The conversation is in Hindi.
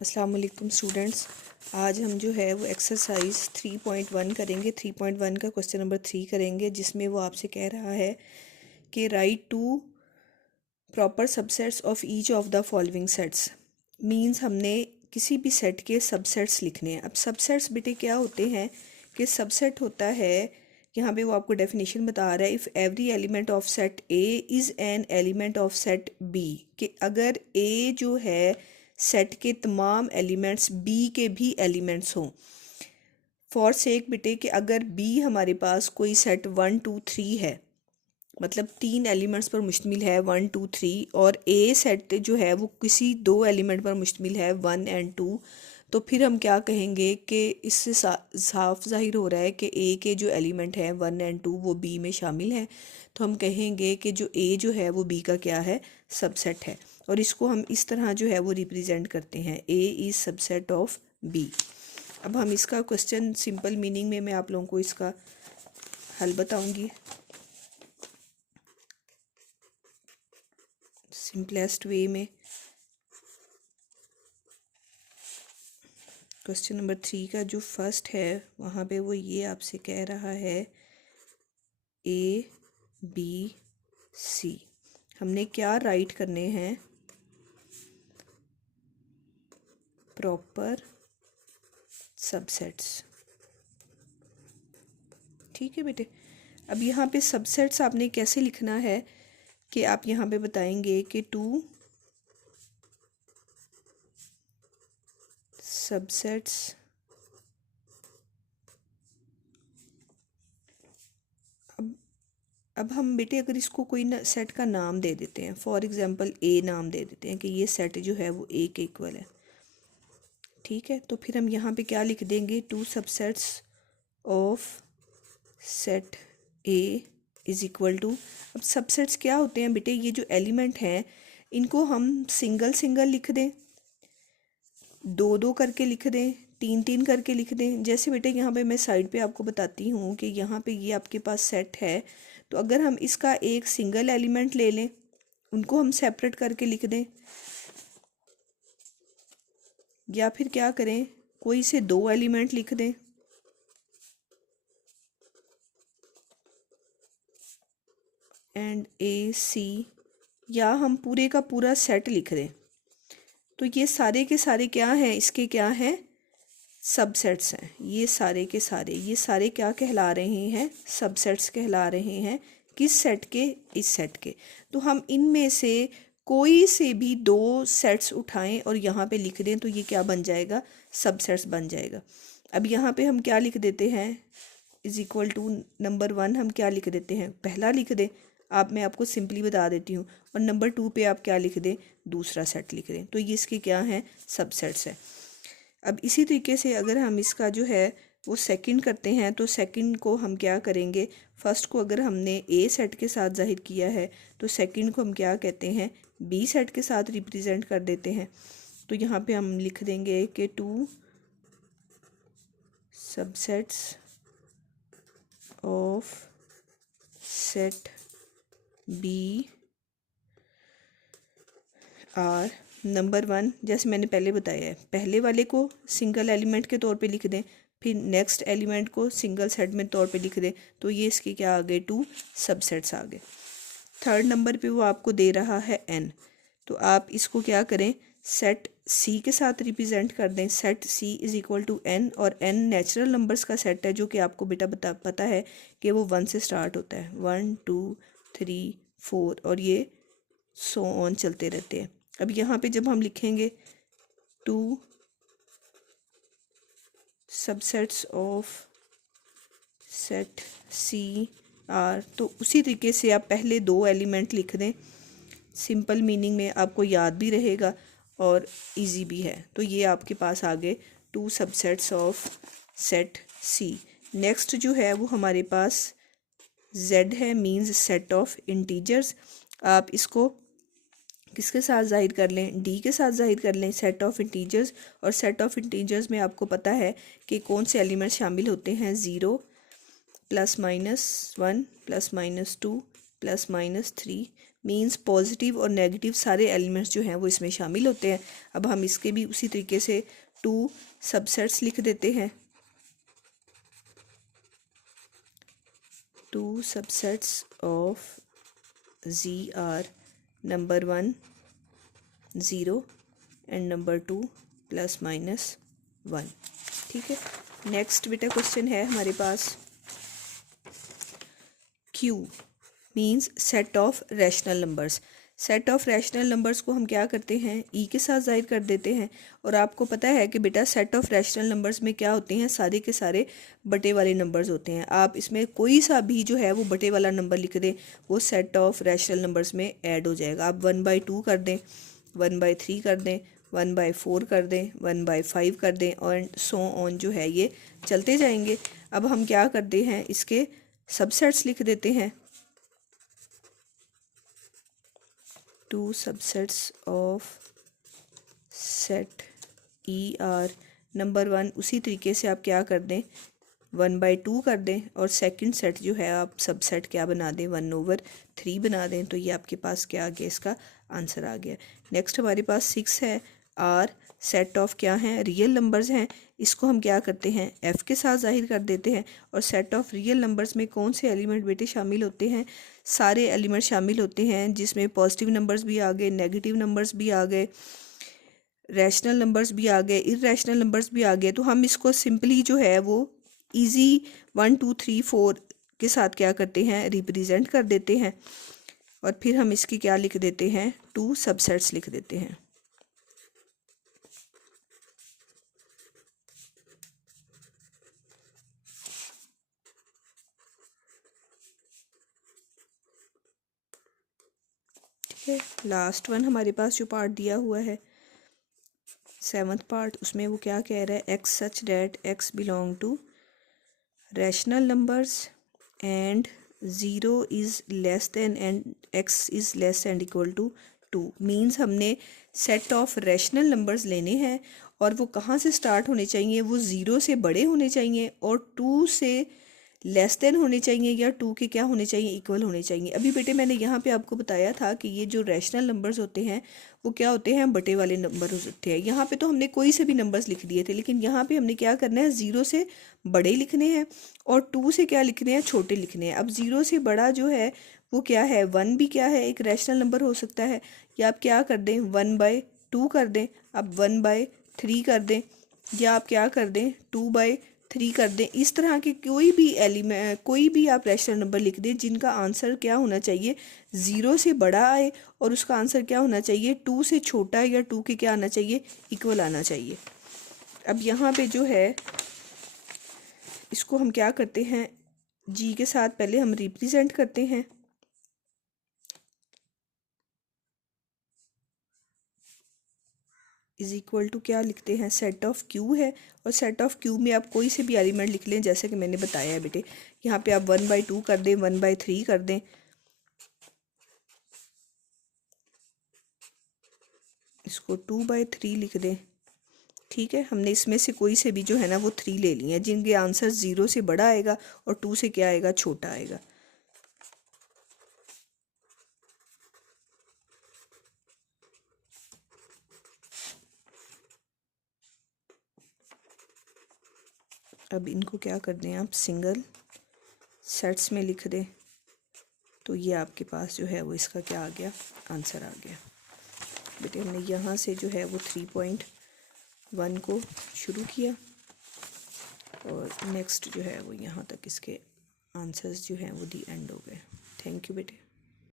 अस्सलाम वालेकुम स्टूडेंट्स। आज हम जो है वो एक्सरसाइज 3.1 करेंगे। 3.1 का क्वेश्चन नंबर 3 करेंगे, जिसमें वो आपसे कह रहा है कि write two proper subsets of each of the following sets. Means हमने किसी भी सेट के सबसेट्स लिखने हैं। अब सबसेट्स बेटे क्या होते हैं कि सबसेट होता है, यहाँ पे वो आपको डेफिनेशन बता रहा है, if every element of set A is an element of set B, कि अगर ए जो है सेट के तमाम एलिमेंट्स बी के भी एलिमेंट्स हों। फॉर सेक बेटे कि अगर बी हमारे पास कोई सेट 1 2 3 है, मतलब 3 एलिमेंट्स पर मुश्तमिल है 1 2 3, और ए सेट जो है वो किसी 2 एलिमेंट पर मुश्तमिल है 1 और 2, तो फिर हम क्या कहेंगे कि इससे साफ ज़ाहिर हो रहा है कि ए के जो एलिमेंट हैं 1 और 2 वो बी में शामिल हैं। तो हम कहेंगे कि जो ए जो है वो बी का क्या है, सबसेट है। और इसको हम इस तरह जो है वो रिप्रेजेंट करते हैं, A is subset of B. अब हम इसका क्वेश्चन सिंपल मीनिंग में मैं आप लोगों को इसका हल बताऊंगी सिंपलेस्ट वे में। क्वेश्चन नंबर 3 का जो फर्स्ट है वहाँ पे वो ये आपसे कह रहा है ए बी सी। हमने क्या राइट करने हैं, प्रॉपर सबसेट्स। ठीक है बेटे। अब यहाँ पे सबसेट्स आपने कैसे लिखना है कि आप यहाँ पे बताएंगे कि टू सबसेट्स अब हम बेटे अगर इसको कोई सेट का नाम दे देते हैं, फॉर एग्जांपल ए नाम दे देते हैं कि ये सेट जो है वो ए के इक्वल है। ठीक है, तो फिर हम यहाँ पे क्या लिख देंगे, two subsets of set A is equal to. अब सबसेट्स क्या होते हैं बेटे, ये जो एलिमेंट हैं इनको हम सिंगल सिंगल लिख दें, दो दो करके लिख दें, तीन तीन करके लिख दें। जैसे बेटे यहाँ पे मैं साइड पे आपको बताती हूँ कि यहाँ पे ये आपके पास सेट है, तो अगर हम इसका एक सिंगल एलिमेंट ले लें, उनको हम सेपरेट करके लिख दें, या फिर क्या करें, कोई से दो एलिमेंट लिख दें, एंड ए सी, या हम पूरे का पूरा सेट लिख दें। तो ये सारे के सारे क्या हैं, इसके क्या हैं, सबसेट्स हैं। ये सारे के सारे, ये सारे क्या कहला रहे हैं, सबसेट्स कहला रहे हैं। किस सेट के, इस सेट के। तो हम इनमें से कोई से भी दो सेट्स उठाएं और यहाँ पे लिख दें, तो ये क्या बन जाएगा, सबसेट्स बन जाएगा। अब यहाँ पे हम क्या लिख देते हैं, इज इक्वल टू नंबर 1 हम क्या लिख देते हैं, पहला लिख दें। मैं आपको सिंपली बता देती हूँ। और नंबर 2 पे आप क्या लिख दें, दूसरा सेट लिख दें। तो ये इसके क्या हैं, सबसेट्स हैं। अब इसी तरीके से अगर हम इसका जो है वो सेकंड करते हैं, तो सेकंड को हम क्या करेंगे, फर्स्ट को अगर हमने ए सेट के साथ जाहिर किया है, तो सेकंड को हम क्या कहते हैं, बी सेट के साथ रिप्रेजेंट कर देते हैं। तो यहाँ पे हम लिख देंगे कि two subsets of set B are, number 1 जैसे मैंने पहले बताया है, पहले वाले को सिंगल एलिमेंट के तौर पे लिख दें, फिर नेक्स्ट एलिमेंट को सिंगल सेट में तौर पे लिख दें, तो ये इसके क्या आ गए, टू सबसेट्स आ गए। थर्ड नंबर पे वो आपको दे रहा है एन, तो आप इसको क्या करें, सेट सी के साथ रिप्रेजेंट कर दें। Set C is equal to N, और एन नेचुरल नंबर्स का सेट है, जो कि आपको बेटा पता है कि वो 1 से स्टार्ट होता है, 1 2 3 4, और ये सो ऑन चलते रहते हैं। अब यहाँ पे जब हम लिखेंगे two subsets of set C are, तो उसी तरीके से आप पहले दो एलिमेंट लिख दें। सिंपल मीनिंग में आपको याद भी रहेगा और इजी भी है। तो ये आपके पास आ गए two subsets of set C. Next जो है वो हमारे पास z है, मींस सेट ऑफ इंटीजर्स। आप इसको किसके साथ जाहिर कर लें, डी के साथ जाहिर कर लें, सेट ऑफ इंटीजर्स। और सेट ऑफ इंटीजर्स में आपको पता है कि कौन से एलिमेंट शामिल होते हैं, 0 +-1 +-2 +-3 मीन्स पॉजिटिव और नेगेटिव सारे एलिमेंट्स जो हैं वो इसमें शामिल होते हैं। अब हम इसके भी उसी तरीके से 2 सबसेट्स लिख देते हैं। 2 subsets of Z are number 1 0 and number 2 ±1। ठीक है, नेक्स्ट बेटा क्वेश्चन है हमारे पास Q means set of rational numbers. Set of rational numbers को हम क्या करते हैं, ई के साथ जाहिर कर देते हैं। और आपको पता है कि बेटा सेट ऑफ रैशनल नंबर्स में क्या होते हैं, सारे के सारे बटे वाले नंबर्स होते हैं। आप इसमें कोई सा भी जो है वो बटे वाला नंबर लिख दें, वो सेट ऑफ रैशनल नंबर्स में ऐड हो जाएगा। आप 1/2 कर दें, 1/3 कर दें, 1/4 कर दें, 1/5 कर दें, और सो ऑन जो है ये चलते जाएंगे। अब हम क्या करते हैं, इसके सबसेट्स लिख देते हैं। 2 subsets of set E R number 1, उसी तरीके से आप क्या कर दें, 1/2 कर दें, और सेकंड सेट जो है आप सबसेट क्या बना दें, 1/3 बना दें। तो ये आपके पास क्या आ गया, इसका आंसर आ गया। नेक्स्ट हमारे पास 6 है। आर सेट ऑफ क्या हैं, रियल नंबर्स हैं। इसको हम क्या करते हैं, एफ़ के साथ जाहिर कर देते हैं। और सेट ऑफ रियल नंबर्स में कौन से एलिमेंट बेटे शामिल होते हैं, सारे एलिमेंट शामिल होते हैं, जिसमें पॉजिटिव नंबर्स भी आ गए, नेगेटिव नंबर्स भी आ गए, रैशनल नंबर्स भी आ गए, इर्रेशनल नंबर्स भी आ गए। तो हम इसको सिंपली जो है वो इजी 1 2 3 4 के साथ क्या करते हैं, रिप्रेजेंट कर देते हैं। और फिर हम इसकी क्या लिख देते हैं, 2 सबसेट्स लिख देते हैं। लास्ट वन हमारे पास जो पार्ट दिया हुआ है, 7th पार्ट, उसमें वो क्या कह रहा है, x such that x belong to rational numbers and 0 is less than and x is less and equal to 2। Means हमने सेट ऑफ रैशनल नंबर्स लेने हैं, और वो कहाँ से स्टार्ट होने चाहिए, वो 0 से बड़े होने चाहिए और 2 से लेस देन होने चाहिए, या 2 के क्या होने चाहिए, इक्वल होने चाहिए। अभी बेटे मैंने यहाँ पे आपको बताया था कि ये जो रैशनल नंबर्स होते हैं वो क्या होते हैं, बटे वाले नंबर होते हैं। यहाँ पे तो हमने कोई से भी नंबर्स लिख दिए थे, लेकिन यहाँ पे हमने क्या करना है, 0 से बड़े लिखने हैं और 2 से क्या लिखने हैं, छोटे लिखने हैं। अब 0 से बड़ा जो है वो क्या है, 1 भी क्या है, एक रैशनल नंबर हो सकता है। या आप क्या कर दें, 1/2 कर दें, आप 1/3 कर दें, या आप क्या कर दें, 2/3 कर दें। इस तरह के कोई भी एलिमेंट, कोई भी आप रैशनल नंबर लिख दें जिनका आंसर क्या होना चाहिए, 0 से बड़ा आए, और उसका आंसर क्या होना चाहिए, 2 से छोटा, या 2 के क्या आना चाहिए, इक्वल आना चाहिए। अब यहाँ पे जो है इसको हम क्या करते हैं, जी के साथ पहले हम रिप्रेजेंट करते हैं। इज इक्वल टू क्या लिखते हैं, सेट ऑफ क्यू है, और सेट ऑफ क्यू में आप कोई से भी एलिमेंट लिख लें, जैसे कि मैंने बताया है बेटे। यहाँ पे आप 1/2 कर दें, 1/3 कर दें, इसको 2/3 लिख दें। ठीक है, हमने इसमें से कोई से भी जो है ना वो 3 ले लिए हैं, जिनके आंसर 0 से बड़ा आएगा और 2 से क्या आएगा, छोटा आएगा। अब इनको क्या कर दें, आप सिंगल सेट्स में लिख दें, तो ये आपके पास जो है वो इसका क्या आ गया, आंसर आ गया। बेटे हमने यहाँ से जो है वो 3.1 को शुरू किया, और नेक्स्ट जो है वो यहाँ तक इसके आंसर्स जो हैं वो दी एंड हो गए। थैंक यू बेटे।